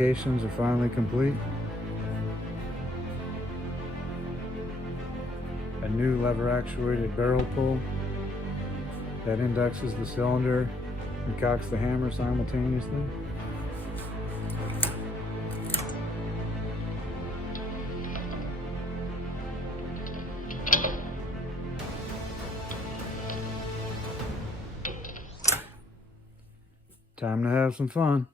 modifications are finally complete. A new lever actuated barrel pull that indexes the cylinder and cocks the hammer simultaneously. Time to have some fun.